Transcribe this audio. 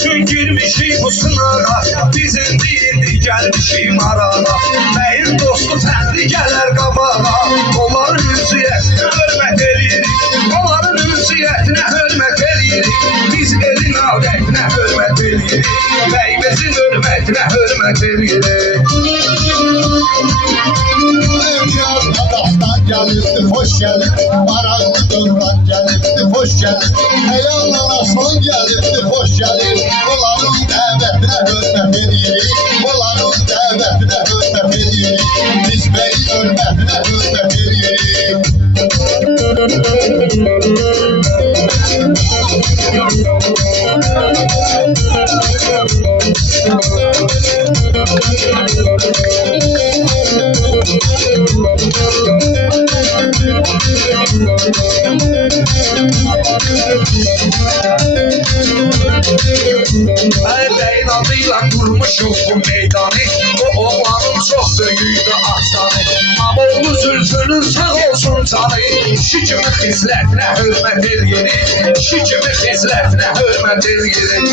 Üçün girmişik bu sınava, bizim değildi gelmişik marana. Beyin dostu təhlikeler qabağa, onların ünsiyyətinə hörmət edirik. Onların ünsiyyətinə hörmət edirik. Biz elin adətinə hörmət edirik. Bəyimizin hörmətinə hörmət edirik. Gelipti, hoş gelipti, maraqlı dönmen gelipti, hoş gelipti. Eyvallah aslan gelipti, hoş gelipti. Onların dəvətinə hörmət edirik, onların dəvətinə hörmət edirik. Biz beyin hörmətinə hörmət edirik. Beyin adıyla kurmuşuz bu meydanı. O oğlanın çok böyüydü ahsanı. Mamoğlu Zülfünün sağ olsun canı. Kişi kimi xizlətinə hörmət edirik. Kişi kimi xizlətinə hörmət edirik.